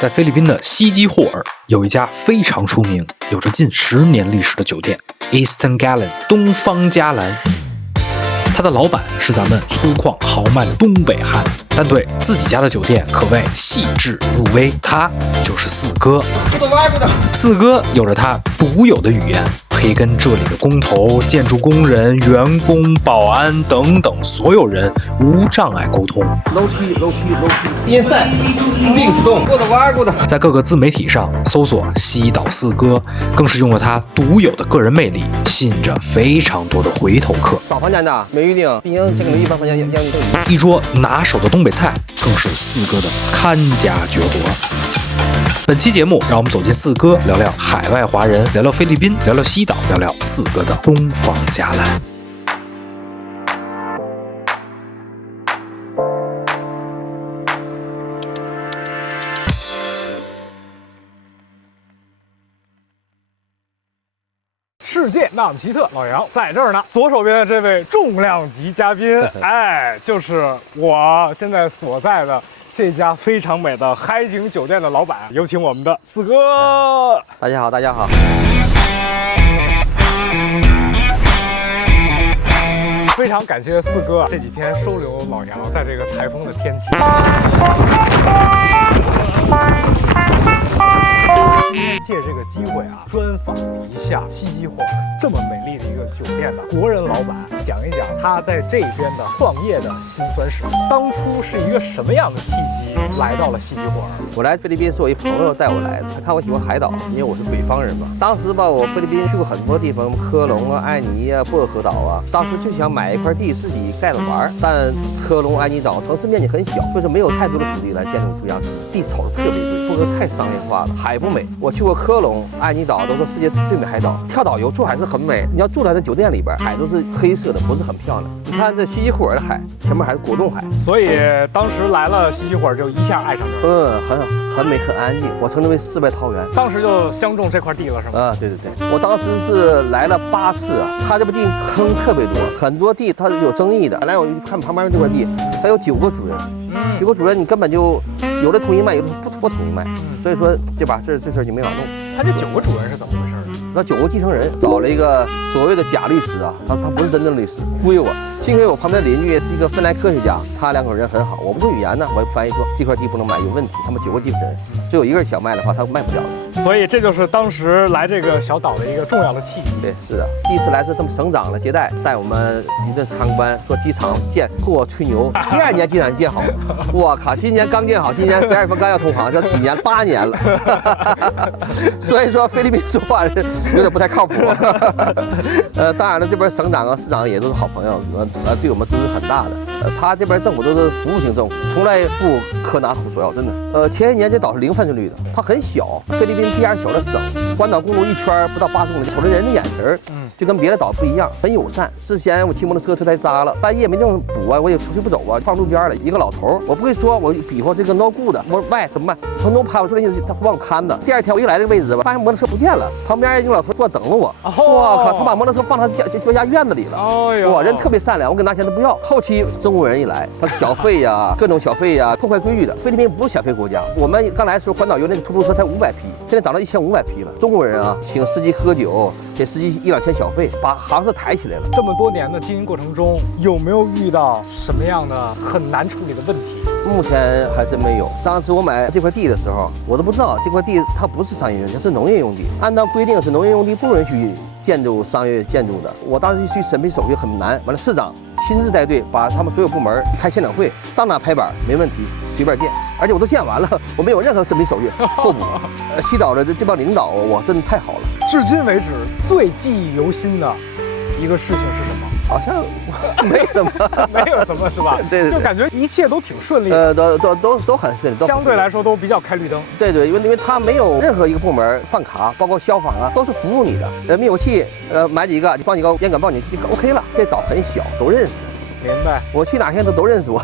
在菲律宾的西基霍尔有一家非常出名、有着近10年历史的酒店 ，Eastern Galan 东方嘉兰。他的老板是咱们粗犷豪迈的东北汉子，但对自己家的酒店可谓细致入微。他就是四哥。四哥有着他独有的语言，可以跟这里的工头、建筑工人、员工、保安等等所有人无障碍沟通。楼梯，边塞，并斯动，过的。在各个自媒体上搜索“西岛四哥”，更是用了他独有的个人魅力，吸引着非常多的回头客。找房间的没预定，毕竟这个一般房间让你登记。一桌拿手的东北菜，更是四哥的看家绝活。本期节目，让我们走进四哥，聊聊海外华人，聊聊菲律宾，聊聊西岛，聊聊四哥的东方嘉兰。世界纳姆奇特老杨在这儿呢，左手边的这位重量级嘉宾，就是我现在所在的这家非常美的海景酒店的老板，有请我们的四哥。大家好，大家好。非常感谢四哥这几天收留老杨，在这个台风的天气。借这个机会啊，专访一下西基霍尔这么美丽的一个酒店的国人老板，讲一讲他在这边的创业的辛酸史。当初是一个什么样的契机来到了西基霍尔？我来菲律宾是我一朋友带我来的，他看我喜欢海岛，因为我是北方人嘛。当时吧，我菲律宾去过很多地方，科隆啊、爱尼啊、薄荷岛啊，当时就想买一块地自己盖着玩，但科隆、爱尼岛城市面积很小，所以说没有太多的土地来建筑度假村，地炒得特别贵，薄荷太商业化了，海不美。我去过科隆、爱尼岛，都是世界最美海岛，跳岛游住海是很美。你要住在这酒店里边，海都是黑色的，不是很漂亮。你看这西基霍尔的海，前面还是果冻海，所以当时来了西基霍尔就一下爱上这儿。很美，很安静，我称之为世外桃源。当时就相中这块地了，是吗？对，我当时是来了8次啊，他这个地坑特别多，很多地它是有争议的。本来我一看旁边这块地，它有9个主人，9个主人你根本就有的同意卖，有的不同意卖，所以说这把这事就没法弄。他这9个主人是怎么回事呢？那9个继承人找了一个所谓的假律师啊，他不是真正律师，忽悠我。幸亏我旁边的邻居是一个芬兰科学家，他2个人很好，我不会语言呢，我翻译说这块地不能买，有问题。他们9个继承人，只有1个人想卖的话，他卖不了的。所以这就是当时来这个小岛的一个重要的契机。对，是的，第一次来是他们省长来接待，带我们一顿参观，说机场建，给我吹牛。第2年机场建好，我靠，今年刚建好，今年12月份刚要通航，这几年8年了。所以说菲律宾说话有点不太靠谱。当然了，这边省长啊、市长也都是好朋友，对我们支持很大的。他这边政府都是服务型政府，从来不苛拿索要，真的。前些年这岛是0犯罪率的，它很小，菲律宾第2小的省，环岛公路一圈不到80公里，瞅着人的眼神就跟别的岛不一样，很友善。之前我骑摩托车车胎扎了，半夜没地方补啊，我也出去不走啊，放路边了。一个老头，我不会说，我比划这个 no good 的，我说喂怎么办？他 no 拍我说的意思，他不帮我看的。第2天我一来这个位置吧，发现摩托车不见了，旁边一个老头过来等着我。我靠，他把摩托车放他家院子里了。哇，人特别善良，我给拿钱他不要。后期中国人一来，他小费呀，各种小费呀，破坏规矩的。菲律宾不是小费国家，我们刚来的时候环岛游那个出租车才500匹，现在涨到1500匹了。中国人啊，请司机喝酒，给司机1-2千小费，把航司抬起来了。这么多年的经营过程中，有没有遇到什么样的很难处理的问题？目前还真没有。当时我买这块地的时候，我都不知道这块地它不是商业用地，是农业用地。按照规定是农业用地不允许建筑商业建筑的。我当时去审批手续很难，完了市长亲自带队，把他们所有部门开现场会，当场拍板，没问题，随便建。而且我都建完了，我没有任何审批手续候补。西岛的这帮领导，哇，真的太好了。至今为止最记忆犹新的一个事情是什么？好像没什么，没有什么是吧？对，就感觉一切都挺顺利。都很顺利，相对来说都比较开绿灯。对，因为他没有任何一个部门放卡，包括消防啊，都是服务你的。灭火器，买几个，放几个烟感报警器就 OK 了。这岛很小，都认识。明白。我去哪天都认识我。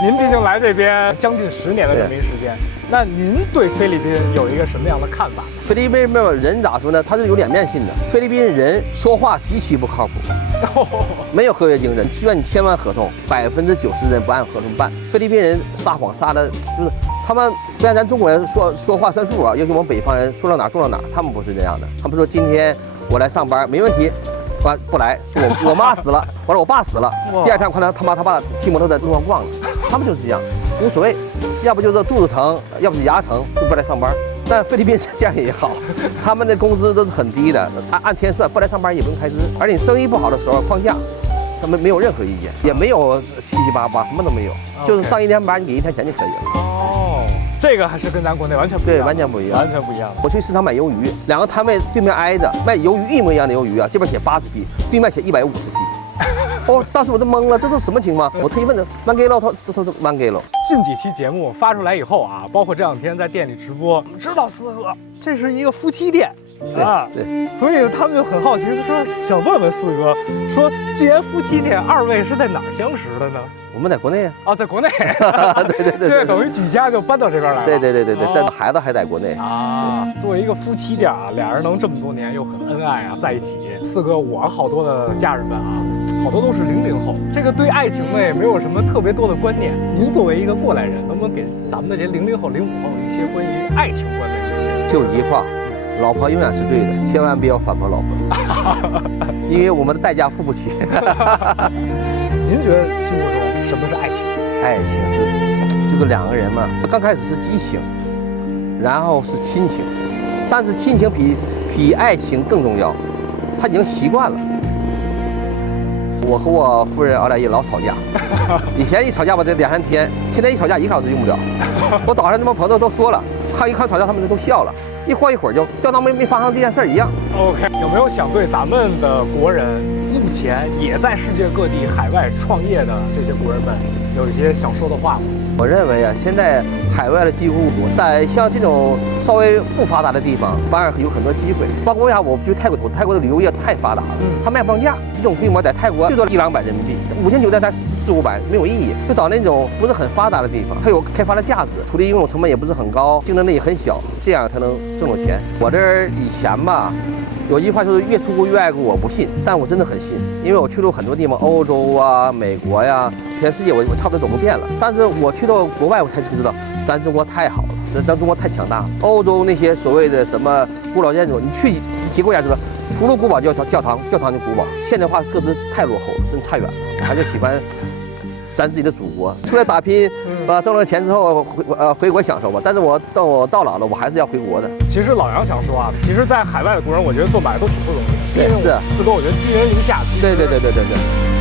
您毕竟来这边将近10年的这么一时间，那您对菲律宾有一个什么样的看法呢？菲律宾人咋说呢？他是有两面性的。菲律宾人说话极其不靠谱，没有合约精神，即便你签完合同，90%人不按合同办。菲律宾人撒谎撒的，就是他们不像咱中国人说话算数啊，尤其我们北方人说到哪儿做到哪儿，他们不是这样的。他们说今天我来上班没问题。完不来，说我妈死了，完了我爸死了。第二天我看他妈他爸骑摩托在路上逛了，他们就是这样，无所谓，要不就是肚子疼，要不是牙疼，就不来上班。但菲律宾这样也好，他们的工资都是很低的，按天算，不来上班也不用开支。而且你生意不好的时候放假，他们没有任何意见，也没有七七八八，什么都没有，就是上1天班你给1天钱就可以了。哦，这个还是跟咱国内完全不一样，对，完全不一样，完全不一样。我去市场买鱿鱼，2个摊位对面挨着，卖鱿鱼一模一样的鱿鱼啊，这边写80币，对面写150币。哦，当时我都懵了，这都什么情况？我特意问他，1 kilo，他说1 kilo。近几期节目发出来以后啊，包括这2天在店里直播，知道四哥这是一个夫妻店。对，所以他们就很好奇，说想问问四哥，说既然夫妻店，2位是在哪儿相识的呢？我们在国内啊。哦，在国内。对，这等于举家就搬到这边来了。对，但孩子还在国内啊。作为一个夫妻店啊，2人能这么多年又很恩爱啊，在一起。四哥，我好多的家人们啊，好多都是00后，这个对爱情呢也没有什么特别多的观念。您作为一个过来人，能不能给咱们的这些00后、05后一些关于爱情观的一些？就一句话。老婆永远是对的，千万不要反驳老婆，因为我们的代价付不起。您觉得心目中什么是爱情？爱情是这个2个人嘛，刚开始是激情，然后是亲情，但是亲情比爱情更重要，他已经习惯了。我和我夫人也老吵架，以前一吵架吧得2、3天，现在一吵架1个小时用不了。我早上他们朋友都说了，他一看吵架他们都笑了。一会儿就当没发生这件事儿一样。OK， 有没有想对咱们的国人，目前也在世界各地海外创业的这些国人们，有一些想说的话吗？我认为啊，现在海外的机会多，在像这种稍微不发达的地方，反而有很多机会。包括为啥我去泰国投？泰国的旅游业太发达了，他卖不上价。这种规模在泰国最多100-200人民币，5星酒店才400-500，没有意义。就找那种不是很发达的地方，它有开发的价值，土地应用成本也不是很高，竞争力也很小，这样才能挣到钱。我这儿以前吧。有一句话就是越出国越爱国，我不信，但我真的很信，因为我去了很多地方，欧洲啊、美国呀、全世界我差不多走过遍了。但是我去到国外，我才知道咱中国太好了，咱中国太强大了。欧洲那些所谓的什么古老建筑，你去几个国家知道，除了古堡就教堂就古堡，现代化设施太落后了，真差远了。还是喜欢咱自己的祖国，出来打拼，挣了钱之后回国享受吧。但是等我到老了，我还是要回国的。其实老杨想说啊，其实，在海外的国人，我觉得做买卖都挺不容易的。对，是四哥，我觉得寄人篱下，其实对，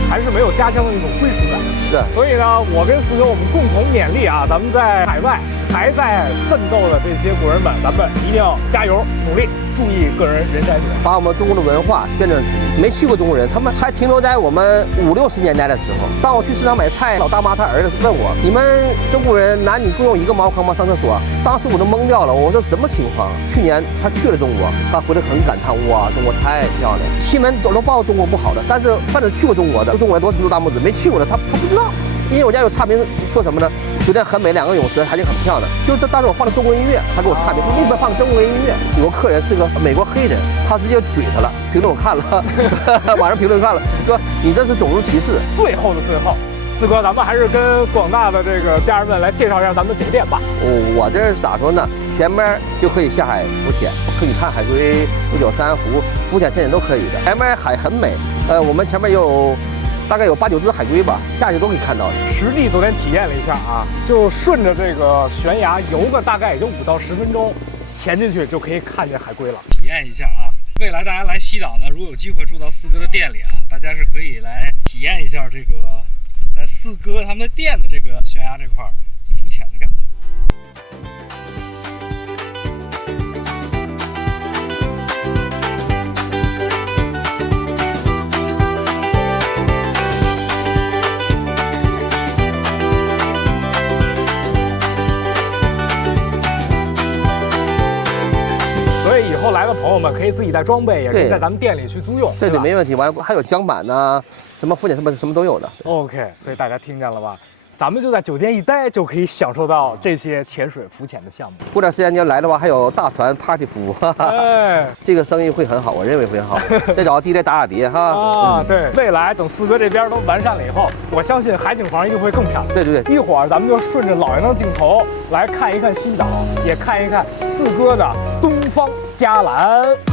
还是没有家乡的那种归属感。是，所以呢，我跟四哥我们共同勉励啊，咱们在海外还在奋斗的这些国人们，咱们一定要加油努力，注意个人人身安全，把我们中国的文化宣传出去。没去过中国人，他们还停留在我们50、60年代的时候。当我去市场买菜，老大妈她儿子问我：“你们中国人拿你共用1个茅坑吗？上厕所？”当时我都懵掉了，我说什么情况？去年他去了中国，他回来很感叹：“哇，中国太漂亮！”新闻都报中国不好的，但是凡是去过中国的，中国人都大拇指；没去过的，他不知道。因为我家有差评说什么呢？酒店很美，2个泳池，海景很漂亮。就当时我放了中国音乐，他给我差评，说为什么放中国音乐？有个客人是个美国黑人，他直接怼他了，评论我看了，网上评论看了，说你这是种族歧视。最后的最后，四哥，咱们还是跟广大的这个家人们来介绍一下咱们的酒店吧。我这是咋说呢？前面就可以下海浮潜，可以看海龟、五角珊瑚，浮潜潜水都可以的。前面海很美，我们前面有。大概有8、9只海龟吧，下去都可以看到的。实地昨天体验了一下啊，就顺着这个悬崖游个大概也就5到10分钟，潜进去就可以看见海龟了。体验一下啊，未来大家来西岛呢，如果有机会住到四哥的店里啊，大家是可以来体验一下这个在四哥他们的店的这个悬崖这块浮潜的感觉。后来的朋友们可以自己带装备，也可以在咱们店里去租用。对，吧没问题。完还有桨板呐，什么浮潜什么都有的。OK， 所以大家听见了吧？咱们就在酒店一待，就可以享受到这些潜水浮潜的项目。过段时间你要来的话，还有大船 party 服务，哎，这个生意会很好，我认为会很好。再找地雷打碟哈。啊，对，未来等四哥这边都完善了以后，我相信海景房一定会更漂亮。对。一会儿咱们就顺着老杨的镜头来看一看西岛，也看一看四哥的东方嘉兰。